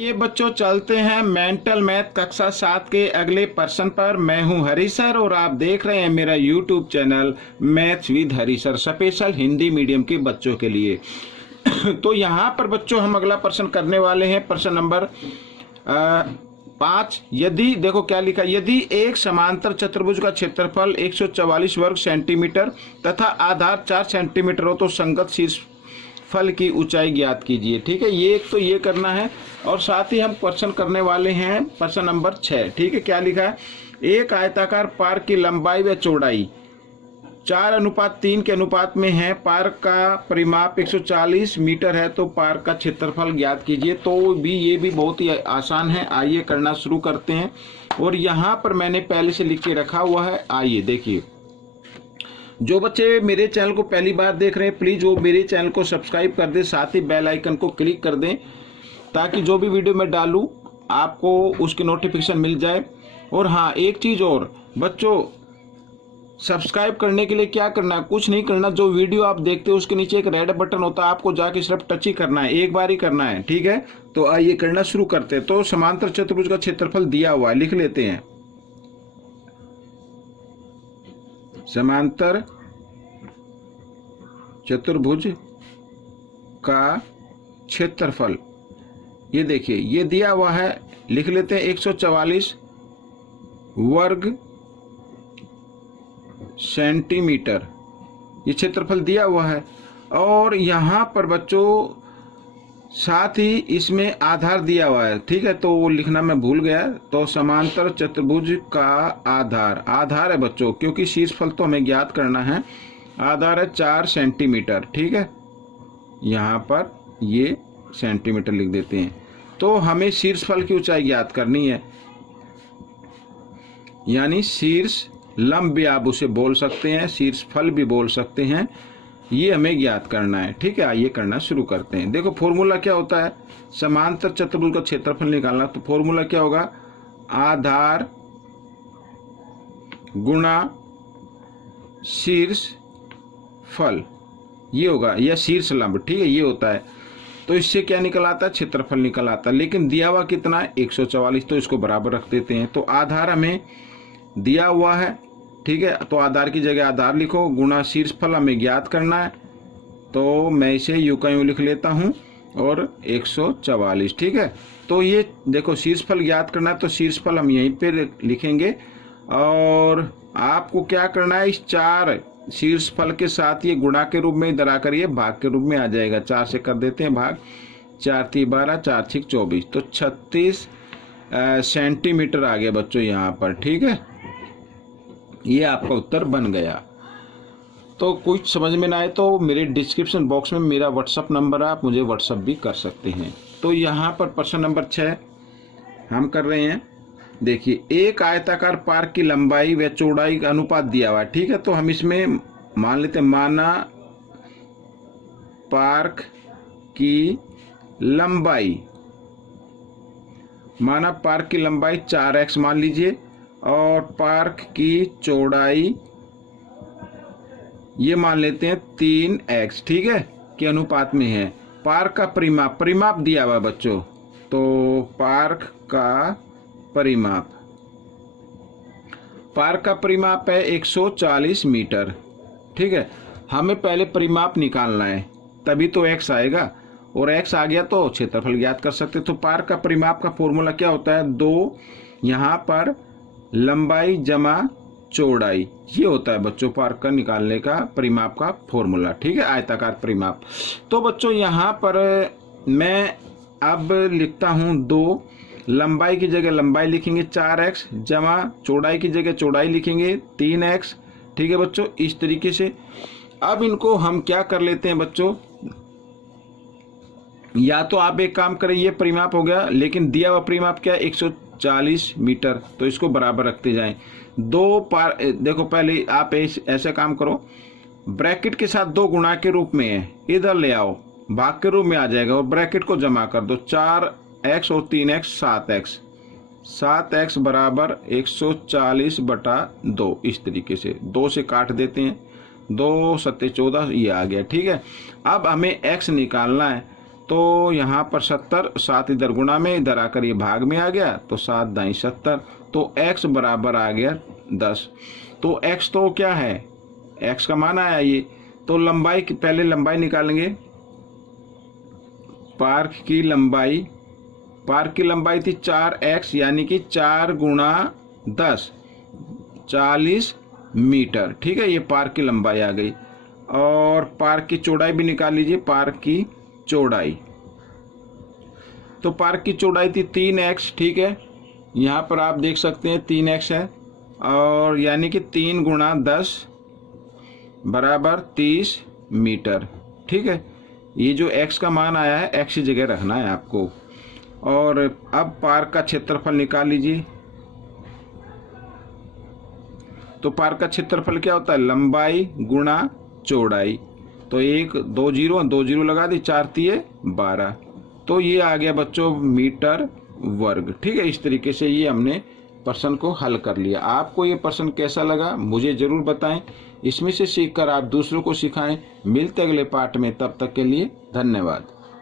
ये बच्चों चलते हैं मेंटल मैथ कक्षा 7 के अगले प्रश्न पर। मैं हूं हरी सर और आप देख रहे हैं मेरा YouTube channel maths with Hari sir, special Hindi medium के बच्चों के लिए। तो यहाँ पर बच्चों हम अगला प्रश्न करने वाले हैं, प्रश्न नंबर 5। यदि देखो क्या लिखा, यदि एक समांतर चतुर्भुज का क्षेत्रफल 144 वर्ग सेंटीमीटर तथा आधार 4 सेंटीमीटर हो तो संगत शीर्षफल की ऊंचाई ज्ञात कीजिए। ठीक है, ये एक तो ये करना है और साथ ही हम क्वेश्चन करने वाले हैं प्रश्न नंबर 6। ठीक है, क्या लिखा है, एक आयताकार पार्क की लंबाई व चौड़ाई 4:3 के अनुपात में है। पार्क का परिमाप 140 मीटर है तो पार्क का क्षेत्रफल ज्ञात कीजिए। तो ये भी बहुत ही आसान है, आइए करना शुरू करते हैं। और यहाँ पर मैंने पहले से लिख के रखा हुआ है, आइए देखिए। जो बच्चे मेरे चैनल को पहली बार देख रहे हैं प्लीज़ वो मेरे चैनल को सब्सक्राइब कर दें, साथ ही बेल आइकन को क्लिक कर दें ताकि जो भी वीडियो मैं डालूं आपको उसकी नोटिफिकेशन मिल जाए। और हाँ, एक चीज़ और बच्चों, सब्सक्राइब करने के लिए क्या करना है, कुछ नहीं करना, जो वीडियो आप देखते हो उसके नीचे एक रेड बटन होता है, आपको जाके सिर्फ टच ही करना है, एक बार ही करना है। ठीक है, तो आइए करना शुरू करते हैं। तो समांतर चतुर्भुज का क्षेत्रफल दिया हुआ है, लिख लेते हैं। समांतर चतुर्भुज का क्षेत्रफल, ये देखिए ये दिया हुआ है, लिख लेते हैं 144 वर्ग सेंटीमीटर, ये क्षेत्रफल दिया हुआ है। और यहाँ पर बच्चों साथ ही इसमें आधार दिया हुआ है। ठीक है, तो वो लिखना मैं भूल गया, तो समांतर चतुर्भुज का आधार है बच्चों, क्योंकि शीर्षफल तो हमें ज्ञात करना है। आधार है 4 सेंटीमीटर। ठीक है, यहाँ पर ये सेंटीमीटर लिख देते हैं। तो हमें शीर्षफल की ऊंचाई ज्ञात करनी है, यानी शीर्ष लंब भी आप उसे बोल सकते हैं, शीर्षफल भी बोल सकते हैं, ये हमें ज्ञात करना है। ठीक है, आइए करना शुरू करते हैं। देखो फॉर्मूला क्या होता है, समांतर चतुर्भुज का क्षेत्रफल निकालना, तो फॉर्मूला क्या होगा, आधार गुणा शीर्षफल, ये होगा, या शीर्ष लंब। ठीक है, ये होता है। तो इससे क्या निकल आता है, क्षेत्रफल निकल आता है। लेकिन दिया हुआ कितना है, 144, तो इसको बराबर रख देते हैं। तो आधार हमें दिया हुआ है, ठीक है, तो आधार की जगह आधार लिखो, गुणा शीर्षफल हमें ज्ञात करना है, तो मैं इसे यूं का यूं लिख लेता हूं और 144। ठीक है, तो ये देखो शीर्षफल ज्ञात करना है, तो शीर्षफल हम यहीं पे लिखेंगे। और आपको क्या करना है, इस 4 शीर्षफल के साथ ये गुणा के रूप में इधर आकर ये भाग के रूप में आ जाएगा। 4 से कर देते हैं भाग, 4 × 12, 4 × 24, तो 36 सेंटीमीटर आ गया बच्चों यहाँ पर। ठीक है, ये आपका उत्तर बन गया। तो कुछ समझ में ना आए तो मेरे डिस्क्रिप्शन बॉक्स में मेरा व्हाट्सअप नंबर है, आप मुझे व्हाट्सअप भी कर सकते हैं। तो यहाँ पर प्रश्न नंबर 6 हम कर रहे हैं। देखिए, एक आयताकार पार्क की लंबाई व चौड़ाई का अनुपात दिया हुआ है। ठीक है, तो हम इसमें मान लेते हैं, माना पार्क की लंबाई 4x मान लीजिए, और पार्क की चौड़ाई ये मान लेते हैं 3x। ठीक है, के अनुपात में है। पार्क का परिमाप दिया हुआ है बच्चों, तो पार्क का परिमाप है 140 मीटर। ठीक है, हमें पहले परिमाप निकालना है, तभी तो x आएगा, और x आ गया तो क्षेत्रफल ज्ञात कर सकते। तो पार्क का परिमाप का फॉर्मूला क्या होता है, 2 यहाँ पर लंबाई जमा चौड़ाई, ये होता है बच्चों पार्क का निकालने का परिमाप का फॉर्मूला। ठीक है, आयताकार परिमाप। तो बच्चों यहाँ पर मैं अब लिखता हूँ 2, लंबाई की जगह लंबाई लिखेंगे 4x, जमा चौड़ाई की जगह चौड़ाई लिखेंगे 3x। ठीक है बच्चों, इस तरीके से। अब इनको हम क्या कर लेते हैं बच्चों, या तो आप एक काम करें, ये परिमाप हो गया, लेकिन दिया हुआ परिमाप क्या है, 140 मीटर, तो इसको बराबर रखते जाएं। देखो पहले आप ऐसा काम करो, ब्रैकेट के साथ 2 गुणा के रूप में है, इधर ले आओ, भाग के रूप में आ जाएगा, और ब्रैकेट को जमा कर दो, 4x और 3x 7x बराबर 140/2। इस तरीके से 2 से काट देते हैं, 2 × 7 = 14, ये आ गया। ठीक है, अब हमें x निकालना है, तो यहाँ पर 70, 7 इधर गुणा में, इधर आकर ये भाग में आ गया, तो 7 दाई 70, तो x बराबर आ गया 10। तो x तो क्या है, x का मान आया ये, तो लंबाई की पहले लंबाई निकालेंगे। पार्क की लंबाई थी 4x, यानी कि 4 गुणा 10, 40 मीटर। ठीक है, ये पार्क की लंबाई आ गई। और पार्क की चौड़ाई भी निकाल लीजिए, पार्क की चौड़ाई, तो पार्क की चौड़ाई थी 3x। ठीक है, यहाँ पर आप देख सकते हैं 3x है, और यानी कि 3 गुणा 10 बराबर 30 मीटर। ठीक है, ये जो x का मान आया है x की जगह रखना है आपको। और अब पार्क का क्षेत्रफल निकाल लीजिए। तो पार्क का क्षेत्रफल क्या होता है, लंबाई गुणा चौड़ाई। तो 1 2 0 लगा दी, 4 तिये 12, तो ये आ गया बच्चों मीटर वर्ग। ठीक है, इस तरीके से ये हमने प्रश्न को हल कर लिया। आपको ये प्रश्न कैसा लगा मुझे जरूर बताएं, इसमें से सीखकर आप दूसरों को सिखाएं। मिलते अगले पाठ में, तब तक के लिए धन्यवाद।